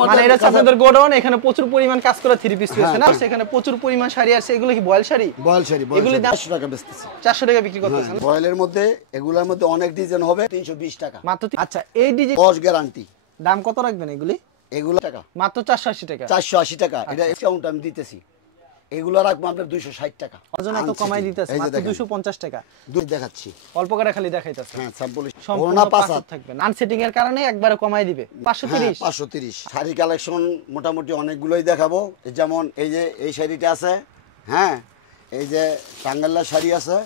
মানে এটা আপনাদের গোডাউন, এখানে প্রচুর পরিমাণ কাজ করা থ্রি পিস রয়েছে না, সেখানে প্রচুর পরিমাণ শাড়ি আছে। এগুলো কি বয়েল শাড়ি? বয়েল শাড়ি, এগুলো 400 টাকা বেচতেছি। 400 টাকা বিক্রি করতেছেন। বয়েলের মধ্যে এগুলোর মধ্যে অনেক ডিজাইন হবে, 320 টাকা মাত্র। আচ্ছা, এই ডিজাইন 10 গ্যারান্টি। দাম কত রাখবেন এগুলি? এগুলো টাকা মাত্র 480 টাকা। 480 টাকা, এটা ডিসকাউন্ট আমি দিতেছি। এগুলো রাখবো আপনার 260 টাকা। ওজন এত কমাই দিতেছে মাত্র 250 টাকা। দুই দেখাচ্ছি, অল্প করে খালি দেখাইতাছে। হ্যাঁ স্যাম্পল সম্পূর্ণ পাঁচ থাকবে, আনসেটিং এর কারণে একবারে কমাই দিবে। 530 530 শাড়ি কালেকশন মোটামুটি অনেকগুলোই দেখাবো। যেমন এই যে এই শাড়িটা আছে, হ্যাঁ এই যে টাঙ্গাইলা শাড়ি আছে।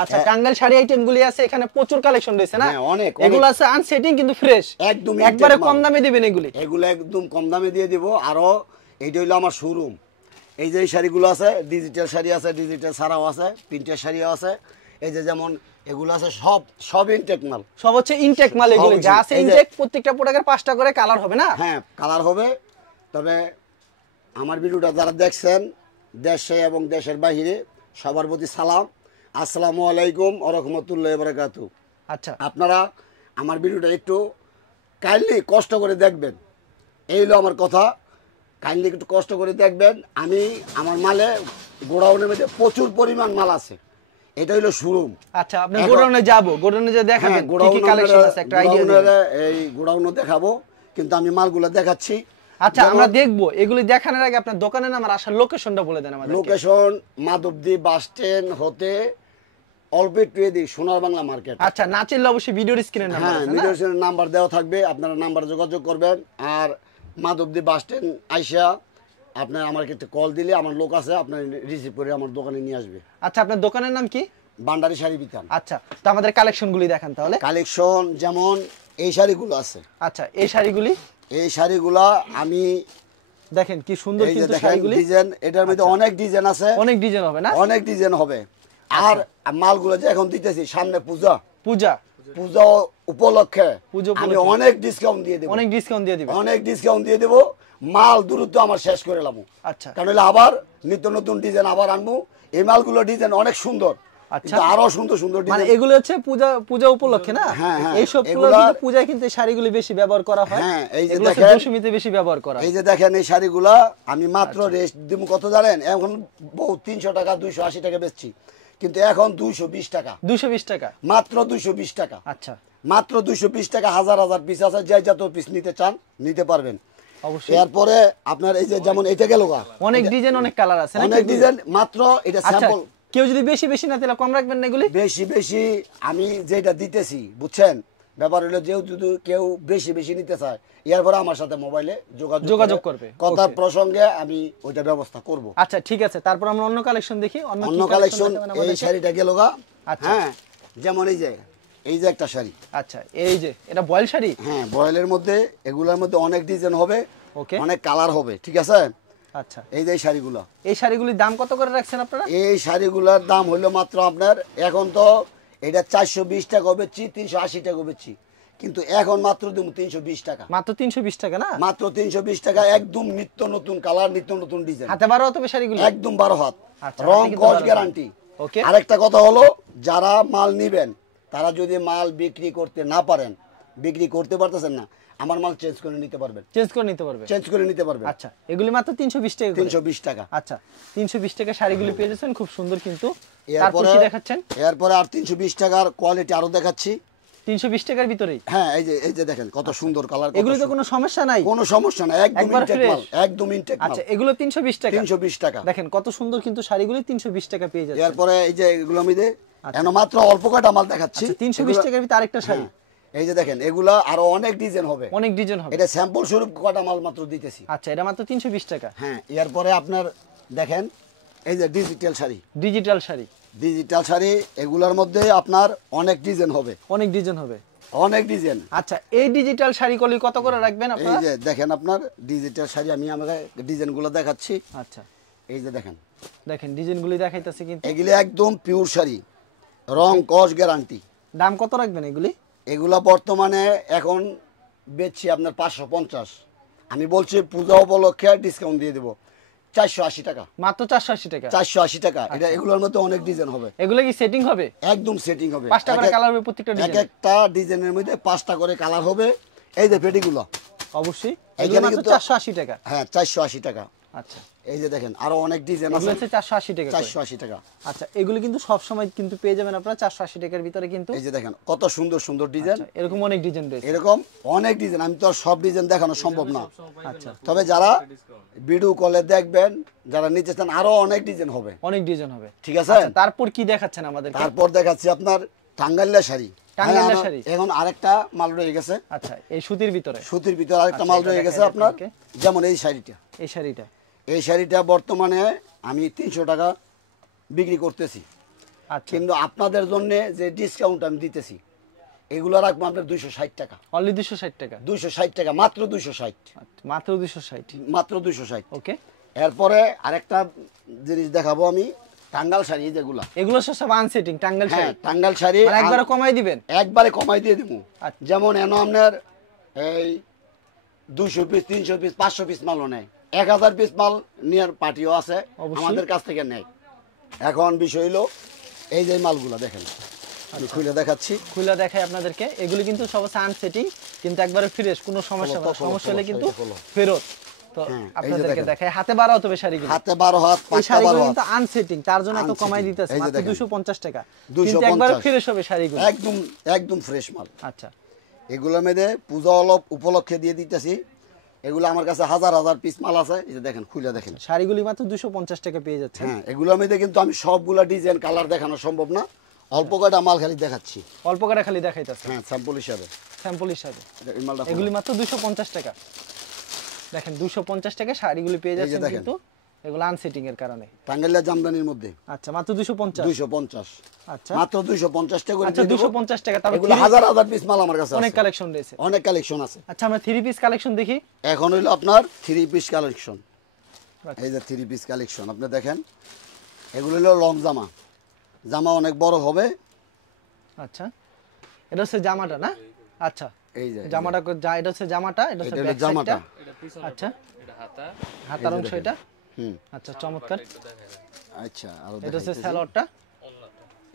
আচ্ছা, টাঙ্গাইল শাড়ি আইটেম গুলি আছে, এখানে প্রচুর কালেকশন রয়েছে না? হ্যাঁ অনেক। এগুলো আছে আনসেটিং কিন্তু ফ্রেশ, একদম একবারে কম দামে দিবেন এগুলি। এগুলো একদম কম দামে দিয়ে দিব। আরো এইটা হলো আমার শোরুম। এই যে এই শাড়িগুলো আছে, ডিজিটাল শাড়ি আছে, ডিজিটাল ছাড়াও আছে, প্রিন্টের শাড়িও আছে। এই যে যেমন এগুলো আছে, সব ইনটেক মাল, সব হচ্ছে ইনটেক মাল। এগুলো যা আছে ইনটেক, প্রত্যেকটা প্রোডাক্টের 5টা করে কালার হবে না? হ্যাঁ কালার হবে। তবে আমার ভিডিওটা যারা দেখছেন দেশে এবং দেশের বাইরে, সবার প্রতি সালাম, আসসালামু আলাইকুম ওয়া রাহমাতুল্লাহি ওয়া বারাকাতুহু। আচ্ছা, আপনারা আমার ভিডিওটা একটু কাইন্ডলি কষ্ট করে দেখবেন, এই হলো আমার কথা। কাইন্ডলি একটু কষ্ট করে দেখবেন। আমি আমার মালে গোডাউনের মধ্যে প্রচুর পরিমাণ মাল আছে, এটা হলো শোরুম। আচ্ছা, আপনি গোডাউনে যাব, গোডাউনে যে দেখাবেন কি কি কালেকশন আছে একটা আইডিয়া দিবেন। এই গোডাউনও দেখাবো, কিন্তু আমি মালগুলো দেখাচ্ছি। আচ্ছা, আমরা দেখবো। এগুলি দেখানোর আগে আপনার দোকানের নাম আর আসার লোকেশনটা বলে দেন আমাদের। লোকেশন মাধবদী বাস স্ট্যান্ড হতে অল্প একটু এদিক সোনার বাংলা মার্কেট। আচ্ছা, না চিনলে অবশ্যই ভিডিওর স্ক্রিনে নাম্বার আছে, ভিডিওর স্ক্রিনে নাম্বার দেওয়া থাকবে, আপনারা নাম্বার যোগাযোগ করবেন। আর মাধবদী বাস স্ট্যান্ড আইসা আপনার আমার কাছে কল দিলে আমার লোক আছে, আপনার রিসিভ করে আমার দোকানে নিয়ে আসবে। আচ্ছা, আপনার দোকানের নাম কি? ভান্ডারি শাড়ি বিতান। আচ্ছা, তো আমাদের কালেকশনগুলি দেখান তাহলে। কালেকশন যেমন এই শাড়িগুলো আছে। আচ্ছা, এই শাড়িগুলা আমি দেখেন কি সুন্দর কিন্তু শাড়িগুলি ডিজাইন, এটার মধ্যে অনেক ডিজাইন আছে। অনেক ডিজাইন হবে না? অনেক ডিজাইন হবে। আর মালগুলো যে এখন দিতেছি, সামনে পূজা উপলক্ষে আমি অনেক ডিসকাউন্ট দিয়ে দেব। অনেক ডিসকাউন্ট দিয়ে দেব। মাল দ্রুত আমার শেষ করে লামু। আচ্ছা, কারণ আবার নিত্য নতুন ডিজাইন আবার আনবো। এই মালগুলো ডিজাইন অনেক সুন্দর। আচ্ছা, আরো সুন্দর সুন্দর ডিজাইন। মানে এগুলো হচ্ছে পূজা উপলক্ষে না? এই সব পূজায় কিন্তু শাড়িগুলি বেশি ব্যবহার করা হয়। হ্যাঁ, এই যে দেখেন দশমীতে বেশি ব্যবহার করা। এই যে দেখেন এই শাড়িগুলা আমি মাত্র রেস্ট দিব কত জানেন? এখন বহু 300 টাকা 280 টাকা বেচছি, কিন্তু এখন 220 টাকা। 220 টাকা মাত্র 220 টাকা। আচ্ছা, মাত্র 220 টাকা। হাজার হাজার পিস আছে, যে যত পিস নিতে চান নিতে পারবেন অবশ্যই। এরপরে আপনার এই যে যেমন এটা গেল, অনেক ডিজাইন অনেক কালার আছে, অনেক ডিজাইন। মাত্র এটা স্যাম্পল। কেউ যদি বেশি না দিলে কম রাখবেন না এগুলি? বেশি আমি যেটা দিতেছি, বুঝছেন? ব্যাপার হলো যেহেতু কেউ বেশি নিতে চায়, এরপরে আমার সাথে মোবাইলে যোগাযোগ করবে, কথার প্রসঙ্গে আমি ওইটা ব্যবস্থা করব। আচ্ছা, ঠিক আছে। তারপর আমরা অন্য কালেকশন দেখি। অন্য কালেকশন এই শাড়িটা গেল গা। হ্যাঁ, যেমন এই যে একটা শাড়ি। আচ্ছা, এই যে এটা বয়েল শাড়ি। হ্যাঁ, বয়েলের মধ্যে এগুলোর মধ্যে অনেক ডিজাইন হবে, ওকে, অনেক কালার হবে, ঠিক আছে? আচ্ছা, এই যে শাড়িগুলো, এই শাড়িগুলির দাম কত করে রাখছেন আপনারা? এই শাড়িগুলোর দাম হলো মাত্র আপনার, এখন তো এটা 420 টাকা বেচছি, 380 টাকা বেচছি, কিন্তু এখন মাত্র দেব 320 টাকা। মাত্র 320 টাকা না? মাত্র 320 টাকা। একদম নিত্য নতুন কালার, নিত্য নতুন ডিজাইন। হাতে 12 হবে শাড়িগুলো? একদম 12 হাত। আচ্ছা, রং কস গ্যারান্টি। ওকে। আরেকটা কথা হলো, যারা মাল নিবেন তারা যদি মাল বিক্রি করতে না পারেন, বিক্রি করতে পারতেছেন না, আমার মাল চেঞ্জ করে নিতে পারবেন। আচ্ছা, এগুলি মাত্র 320 টাকা। 320 টাকা। আচ্ছা, 320 টাকা শাড়িগুলি পেয়ে যাচ্ছেন, খুব সুন্দর কিন্তু। তারপর কি দেখাচ্ছেন? এরপরে আর 320 টাকার কোয়ালিটি আরো দেখাচ্ছি। 320 টাকার ভিতরেই? হ্যাঁ, এই যে দেখেন কত সুন্দর কালার। এগুলিতে কোনো সমস্যা নাই? কোনো সমস্যা নাই, একদম ইনটেক মাল, একদম ইনটেক মাল। আচ্ছা, এগুলো 320 টাকা। 320 টাকা। দেখেন কত সুন্দর কিন্তু শাড়িগুলি 320 টাকা পেয়ে যাচ্ছেন। এরপরে এই যে এগুলো আমি মাত্র অল্প কটা মাল দেখাচ্ছি। 320 টাকার ভিতরে আরেকটা শাড়ি। এই যে দেখেন, এগুলা আরো অনেক ডিজাইন হবে, এটা স্যাম্পল স্বরূপ কটা মাল মাত্র দিতেছি। আচ্ছা, এটা মাত্র 320 টাকা। হ্যাঁ, এরপরে আপনার দেখেন এই যে ডিজিটাল শাড়ি, এগুলার মধ্যে আপনার অনেক ডিজাইন হবে। আচ্ছা, এই ডিজিটাল শাড়িগুলি কত করে রাখবেন আপনারা? এই যে দেখেন আপনার ডিজিটাল শাড়ি, আমি আমাকে ডিজাইনগুলো দেখাচ্ছি। আচ্ছা, এই যে দেখেন ডিজাইনগুলি দেখাইতাছি, কিন্তু এগুলি একদম পিওর শাড়ি, রং কস গ্যারান্টি। দাম কত রাখবেন এগুলি? এগুলা বর্তমানে এখন বেচছি আপনার 550। আমি বলছি পূজা উপলক্ষে ডিসকাউন্ট দিয়ে দেবো, 480 টাকা। মাত্র 480 টাকা? 480 টাকা। এটা এগুলোর মধ্যে অনেক ডিজাইন হবে। এগুলো কি সেটিং হবে? একদম সেটিং হবে। 5টা করে কালার হবে প্রত্যেকটা ডিজাইন। একটা ডিজাইনের মধ্যে 5টা করে কালার হবে। এই যে পেটিগুলো, অবশ্যই এগুলো এখানে মাত্র কিন্তু 480 টাকা। হ্যাঁ 480 টাকা। আচ্ছা এই যে দেখেন আরো অনেক ডিজাইন এগুলো আছে, হচ্ছে 480 টাকা করে। 480 টাকা। আচ্ছা এগুলো কিন্তু সব সময় কিন্তু পেয়ে যাবেন আপনারা 480 টাকার ভিতরে কিন্তু। এই যে দেখেন কত সুন্দর সুন্দর ডিজাইন, আচ্ছা এরকম অনেক ডিজাইন রয়েছে। এরকম অনেক ডিজাইন, আমি তো আর সব ডিজাইন দেখানো সম্ভব না। আচ্ছা তবে যারা ভিডিও কলে দেখবেন, যারা নিতে চান, আরো অনেক ডিজাইন হবে, অনেক ডিজাইন হবে। ঠিক আছে। আচ্ছা তারপর কি দেখাচ্ছেন আমাদের? তারপর দেখাচ্ছি আপনার টাঙ্গাইলা শাড়ি। টাঙ্গাইলা হ্যাঁ, শাড়ি। এখন আরেকটা মাল রয়ে গেছে, আচ্ছা এই সুতির ভিতরে। সুতির ভিতরে আরেকটা আচ্ছা, মাল এটা রয়ে গেছে দেখাই আপনার। আপনাকে। যেমন এই শাড়িটা, এই শাড়িটা এই শাড়িটা বর্তমানে আমি 300 টাকা বিক্রি করতেছি, আচ্ছা কিন্তু আপনাদের জন্য যে ডিসকাউন্ট আমি দিতেছি, এগুলো রাখবো আপনার 260 টাকা। অনলি 260 টাকা। 260 টাকা, মাত্র 260, আচ্ছা, মাত্র 260। মাত্র 260। ওকে এরপরে আরেকটা জিনিস দেখাবো আমি, টাঙ্গাল শাড়ি যেগুলা, এগুলো সব আনসেটিং টাঙ্গাইল হ্যাঁ শাড়ি। টাঙ্গাল শাড়ি মানে একবারে কমাই দিবেন? একবারে কমাই দিয়ে দিব। আচ্ছা। যেমন এনো আপনার এই 200 পিস 300 পিস 500 পিস মালও নেয়, 1000 পিস মাল নেওয়ার পার্টিও আছে, অবশ্যই। আমাদের কাছ থেকে নেয়। এখন বিষয় হলো এই যে মালগুলা দেখেন, আমি খুলে দেখাচ্ছি। খুলে দেখাই আপনাদেরকে। এগুলো কিন্তু সব আনসেটিং, কিন্তু একবারে ফ্রেশ, কোনো সমস্যা খোলো, হবে না। সমস্যা হলে খোলো, কিন্তু খোলো। ফেরত। তো হ্যাঁ, এই যে আপনাদেরকে দেখেন। দেখাই, হাতে বাড়া হতে হবে শাড়িগুলো। হাতে 12 হাত, এই পাঁচটা শাড়িগুলো 12 হাত, কিন্তু আনসেটিং, তার জন্য এত কমাই Unsetting। দিতেছে এই যে মাত্র দেখেন। 250 টাকা। 250 কিন্তু একবারে ফ্রেশ হবে শাড়িগুলো। একদম একদম ফ্রেশ মাল। আচ্ছা এগুলোর মধ্যে পূজা উপলক্ষে দিয়ে দিতেছি। এগুলো আমার কাছে হাজার হাজার পিস মাল আছে, এই যে দেখেন, খুলে দেখেন। শাড়িগুলি মাত্র 250 টাকা পেয়ে যাচ্ছে। হ্যাঁ, এগুলোর মধ্যে কিন্তু আমি সবগুলা ডিজাইন কালার দেখানো সম্ভব না, অল্প কয়টা মাল খালি দেখাচ্ছি। অল্প করে খালি দেখাইতেছে হ্যাঁ, স্যাম্পল হিসাবে। স্যাম্পল হিসাবে। এই মালটা এগুলি মাত্র 250 টাকা। দেখেন 250 টাকা শাড়িগুলি পেয়ে যাচ্ছেন, দেখেন। কিন্তু এগুলো আনসেটিং এর কারণে। টাঙ্গাইলের জামদানির মধ্যে আচ্ছা মাত্র 250। 250, আচ্ছা মাত্র 250 টাকা করে আচ্ছা দিয়ে দেব। 250 টাকা। তারপর এগুলো হাজার হাজার পিস মাল আমার কাছে অনেক আছে, কালেকশন রয়েছে। অনেক কালেকশন আছে। আচ্ছা আমরা 3 পিস কালেকশন দেখি। এখন হইলো আপনার 3 পিস কালেকশন। আচ্ছা। এই যে 3 পিস কালেকশন আপনি দেখেন, এগুলো হলো লং জামা, জামা অনেক বড় হবে। আচ্ছা এটা হচ্ছে জামাটা না? আচ্ছা এই যে জামাটা এটা হচ্ছে জামাটা, এটা হচ্ছে এটা হলো ব্যাক জামাটা। সাইডটা। আচ্ছা হাতার অংশ এটা। হুম, আচ্ছা চমৎকার। আচ্ছা আরো এটা হচ্ছে দেখাইতেছি। সালোয়ারটা।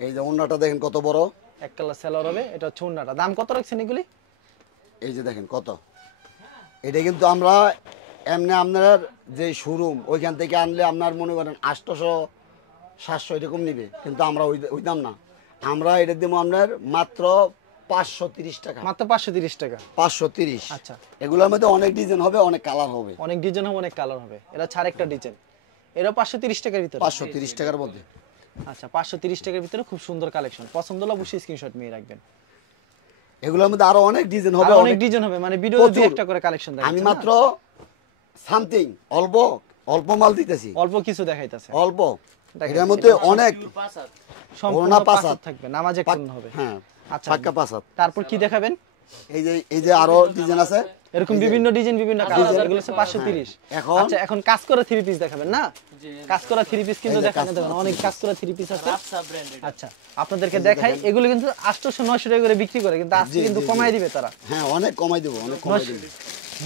এই যে ওন্নাটা দেখেন কত বড়, এক কালার সালোয়ার হবে। এটা হচ্ছে ওন্নাটা। দাম কত রাখছেন এগুলি? এই যে দেখেন কত। এটা কিন্তু আমরা এমনি আপনার যে শোরুম ওইখান থেকে আনলে আপনার মনে করেন 800 700 এরকম নিবে, কিন্তু আমরা ওই দাম না, আমরা এটা দেবো আপনার মাত্র 530 টাকা। মাত্র 530 টাকা। 530। আচ্ছা এগুলোর মধ্যে অনেক ডিজাইন হবে, অনেক কালার হবে। অনেক ডিজাইন হবে, অনেক কালার হবে। এটা ছাড় একটা ডিজাইন, এটা 530 টাকার ভিতরে। 530 টাকার মধ্যে। আচ্ছা 530 টাকার ভিতরে খুব সুন্দর কালেকশন। পছন্দ হলে অবশ্যই স্ক্রিনশট নিয়ে রাখবেন। এগুলোর মধ্যে আরো অনেক ডিজাইন হবে, আরো অনেক অনেক ডিজাইন হবে, মানে ভিডিও প্রচুর। দুই একটা করে কালেকশন দেখাচ্ছি। আমি মাত্র সামথিং অল্প অল্প মাল দিতেছি, অল্প কিছু দেখাইতাছে। অল্প। দেখেন, এর মধ্যে অনেক সম্পূর্ণ ওড়না পাঁচ পাঁচ হাত। থাকবে, নামাজে কোন হবে। হ্যাঁ, আচ্ছা পাক্কা 5 হাত। তারপর কি দেখাবেন? এই যে আরো ডিজাইন আছে, এরকম বিভিন্ন ডিজাইন, বিভিন্ন কালার। এগুলো হচ্ছে 530। এখন- আচ্ছা এখন কাজ করা 3 পিস দেখাবেন না? কাজ করা 3 পিস কিন্তু এই যে দেখানো কাজ যাবে না, করা অনেক কাজ করা 3 পিস আছে। আচ্ছা আপনাদেরকে দেখাই, এগুলো কিন্তু 800 900 টাকা করে বিক্রি করে, কিন্তু আজকে জি, কিন্তু জি, কমাই দিবে তারা। হ্যাঁ অনেক কমাই দেবো, অনেক কমাই দেবো।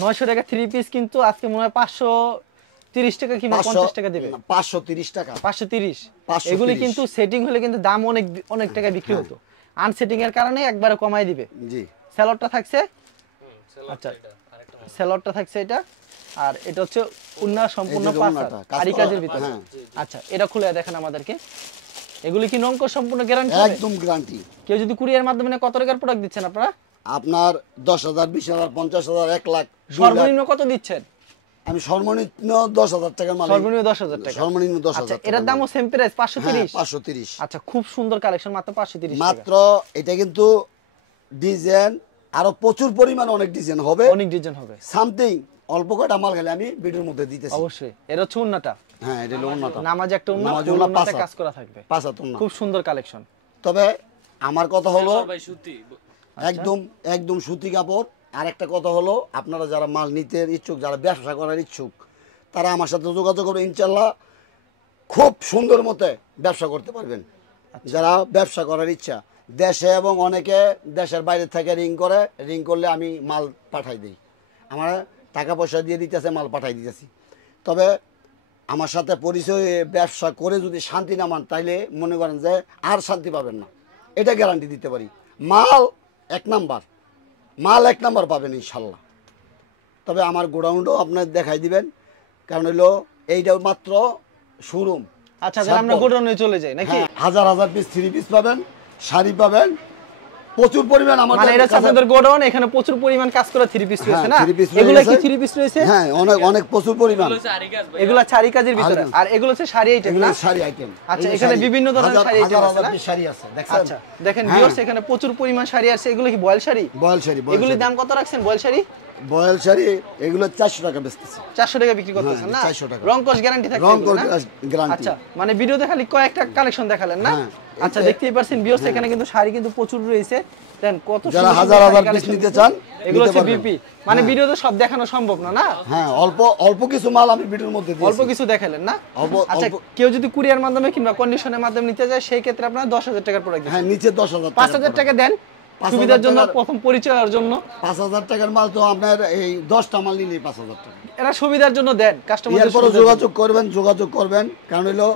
900 টাকা 3 পিস কিন্তু আজকে মনে হয় 530 টাকা কিংবা 50 টাকা দিবে। 530 টাকা। 530। 530 এগুলি কিন্তু সেটিং হলে কিন্তু দাম অনেক অনেক টাকা বিক্রি হতো, আনসেটিং এর কারণে একবারে কমাই দিবে। জি, স্যালাডটা থাকছে। আচ্ছা স্যালাডটা থাকছে এটা, আর এটা হচ্ছে উন্না সম্পূর্ণ এই যে পাঁচ উন্নাটা, হাত, কাজ আরি করা, কাজের ভিতরে। হ্যাঁ। আচ্ছা এটা খুলে দেখেন আমাদেরকে। এগুলি কি নঙ্ক সম্পূর্ণ গ্যারান্টি হবে? একদম গ্যারান্টি। কেউ যদি কুরিয়ার মাধ্যমে নেয় কত টাকার প্রোডাক্ট দিচ্ছেন আপনারা? আপনার 10,000 20,000 50,000 1 লাখ 2 লাখ। সর্বনিম্ন কত দিচ্ছেন? আমি সর্বনিম্ন 10,000 টাকার মাল। সর্বনিম্ন 10,000 টাকা। সর্বনিম্ন 10,000 আচ্ছা টাকা। এটার দামও সেম প্রাইস 530। 530। আচ্ছা খুব সুন্দর কালেকশন, মাত্র 530 টাকা। মাত্র এটা কিন্তু ডিজাইন আরো প্রচুর পরিমাণ অনেক ডিজাইন হবে, অনেক ডিজাইন হবে। সামথিং অল্প কয়টা মাল গেলে আমি ভিডিওর মধ্যে দিতেছি। অবশ্যই এটা হচ্ছে উন্নাটা। হ্যাঁ, এটা হলো ওন্নাটা। নামাজ একটা উন্না, নামাজে ওন্না উন্নাতে 5 হাত। কাজ করা থাকবে। 5 হাত ওন্না। খুব সুন্দর কালেকশন। তবে আমার কথা হলো একদম একদম সুতি কাপড়। আর একটা কথা হলো, আপনারা যারা মাল নিতে ইচ্ছুক, যারা ব্যবসা করার ইচ্ছুক, তারা আমার সাথে যোগাযোগ করবে, ইনশাল্লাহ খুব সুন্দর মতে ব্যবসা করতে পারবেন। যারা ব্যবসা করার ইচ্ছা, দেশে এবং অনেকে দেশের বাইরে থেকে রিং করলে আমি মাল পাঠাই দিই, আমার টাকা পয়সা দিয়ে দিতেছে, মাল পাঠাই দিতেছি। তবে আমার সাথে পরিচয় হয়ে ব্যবসা করে যদি শান্তি না মান, তাইলে মনে করেন যে আর শান্তি পাবেন না, এটা গ্যারান্টি দিতে পারি। মাল এক নাম্বার, মাল এক নাম্বার পাবেন ইনশাল্লাহ। তবে আমার গোডাউনটাও আপনার দেখাই দিবেন, কারণ হলো এইটাও মাত্র শোরুম। আচ্ছা তাহলে আমরা গোডাউনে চলে যাই নাকি? হাজার হাজার পিস 3 পিস পাবেন, শাড়ি পাবেন প্রচুর পরিমাণ। আমার মানে এটা আপনাদের গোডাউন, এখানে প্রচুর পরিমাণ কাজ করা 3 পিস রয়েছে না? এগুলা কি 3 পিস রয়েছে? হ্যাঁ অনেক অনেক প্রচুর পরিমাণ। এগুলা শাড়ি কাজের ভিতরে, আর এগুলো হচ্ছে শাড়ি আইটেম না? শাড়ি আইটেম। আচ্ছা এখানে বিভিন্ন ধরনের শাড়ি আইটেম আছে না? শাড়ি আছে দেখছেন? আচ্ছা দেখেন ভিউয়ার্স এখানে প্রচুর পরিমাণ শাড়ি আছে। এগুলো কি বয়েল শাড়ি? বয়েল শাড়ি। এগুলির দাম কত রাখছেন বয়েল শাড়ি? বয়েল শাড়ি এগুলো 400 টাকা বেচতেছে। 400 টাকা বিক্রি করতেছেন না? 400 টাকা। রং কস গ্যারান্টি থাকবে? রং কস গ্যারান্টি। আচ্ছা মানে ভিডিওতে খালি কয়েকটা কালেকশন দেখালেন না? আচ্ছা দেখতেই পারছেন ভিউয়ার্স এখানে কিন্তু শাড়ি কিন্তু প্রচুর রয়েছে। দেন কত যারা হাজার হাজার পিস নিতে চান এগুলো হচ্ছে বিপি। মানে ভিডিওতে সব দেখানো সম্ভব না, না? হ্যাঁ অল্প অল্প কিছু মাল আমি ভিডিওর মধ্যে দিয়েছি। অল্প কিছু দেখালেন না? আচ্ছা কেউ যদি কুরিয়ার মাধ্যমে কিংবা কন্ডিশনের মাধ্যমে নিতে যায় সেই ক্ষেত্রে আপনারা 10,000 টাকার প্রোডাক্ট দেন। হ্যাঁ নিচে 10,000 টাকা। 5,000 টাকা দেন সুবিধার জন্য, প্রথম পরিচয়ের জন্য। 5,000 টাকার মাল তো আপনার এই 10টা মাল নিলেই 5,000 টাকা। এরা সুবিধার জন্য দেন কাস্টমারদের। এরপর যোগাযোগ করবেন, কারণ হলো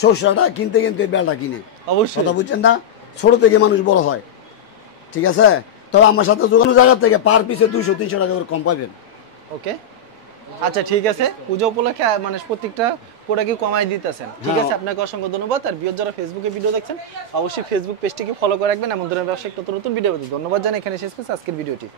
সরষাটা কিনতে কিনতে বেলটা কিনে। অবশ্যই কথা বুঝছেন না? ছোট থেকে মানুষ বড় হয়, ঠিক আছে? তবে আমার সাথে যোগাযোগ জায়গা থেকে পার পিসে 200-300 টাকা করে কম পাবেন। ওকে আচ্ছা ঠিক আছে। পূজা উপলক্ষে মানে প্রত্যেকটা প্রোডাক্টই কমাই দিতেছেন, ঠিক আছে? আপনাকে অসংখ্য ধন্যবাদ। আর ভিউয়ার যারা ফেসবুকে ভিডিও দেখছেন অবশ্যই ফেসবুক পেজটিকে ফলো করে রাখবেন। এমন ধরনের ব্যবসায়িক নতুন ভিডিও। ধন্যবাদ জানাই, এখানে শেষ করছি আজকের ভিডিওটি।